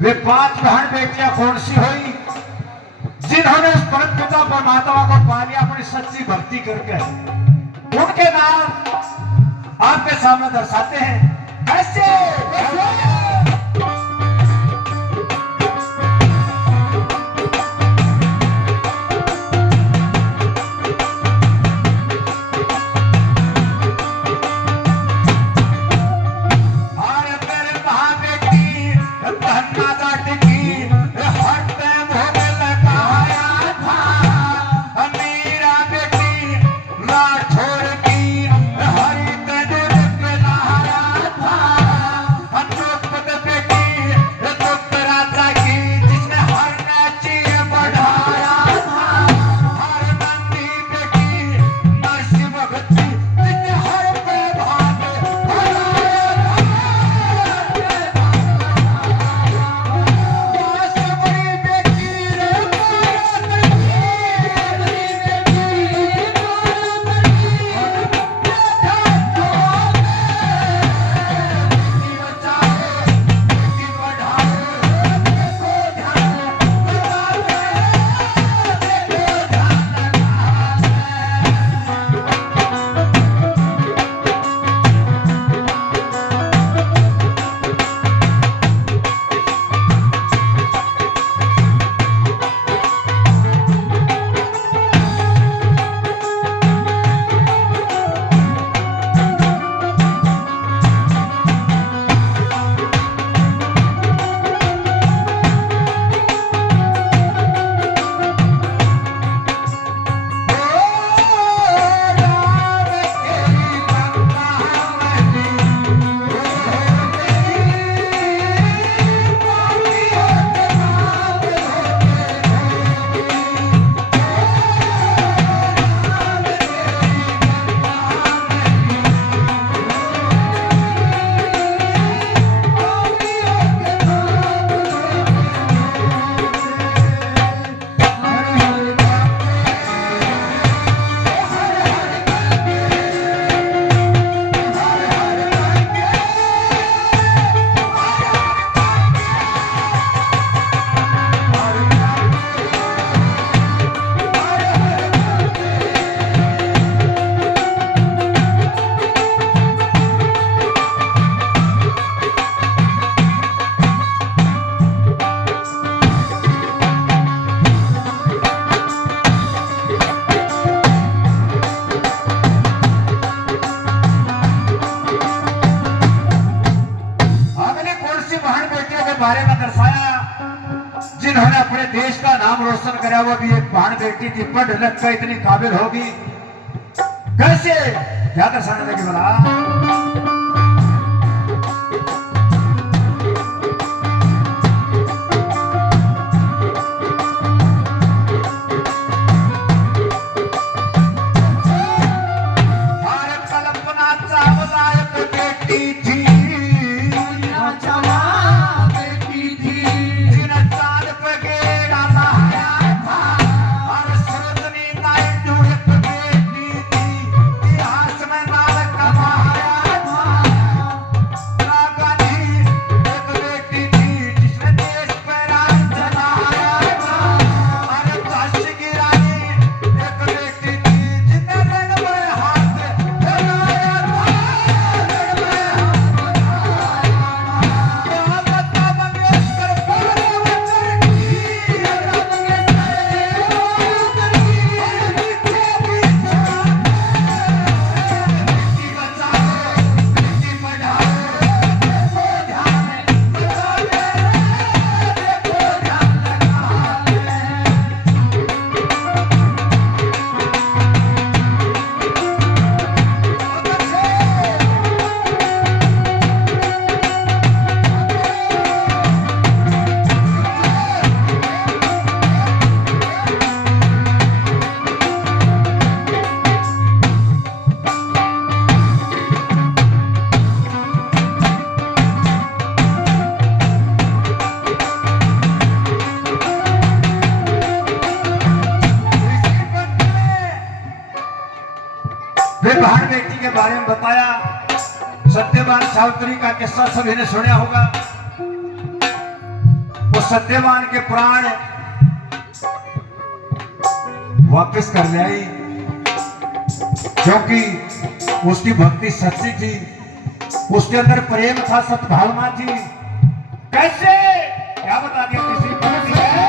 वे 5 बहन बेटियां कौन सी हुई जिन्होंने इस परम पिता परमात्मा को पा लिया अपनी सच्ची भक्ति करके। उनके नाम आपके सामने दर्शाते हैं कैसे। बारे में दर्शाया जिन्होंने अपने देश का नाम रोशन करा। वो भी एक बहन बेटी थी, पढ़ लिख कर इतनी काबिल होगी कैसे, क्या दर्शाने लगे बोला। फिर बहन बेटी के बारे में बताया। सत्यवान सावित्री का किस्सा सभी ने सुना होगा। सत्यवान के प्राण वापस कर ले आई, क्योंकि उसकी भक्ति सच्ची थी, उसके अंदर प्रेम था, सद्भावना थी। कैसे क्या बता दिया किसी भक्ति है।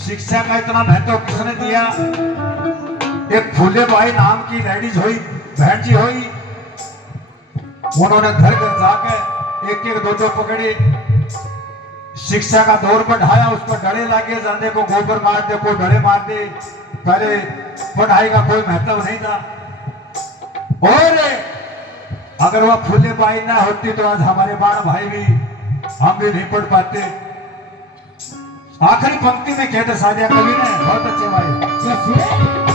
शिक्षा का इतना महत्व किसने दिया। एक फूले बाई नाम की लेडीज हुई, बहन जी हुई, उन्होंने घर घर जाकर एक एक दो दो पकड़े, शिक्षा का दौर बढ़ाया, उसको डरे लागे, जाने को गोबर मार दे, को डरे मार दे। पहले पढ़ाई का कोई महत्व नहीं था, और अगर वह फूले बाई ना होती तो आज हमारे बाण भाई भी, हम भी नहीं पढ़ पाते। आखिरी पंक्ति में कहते सादिया कवि ने बहुत अच्छे भाई,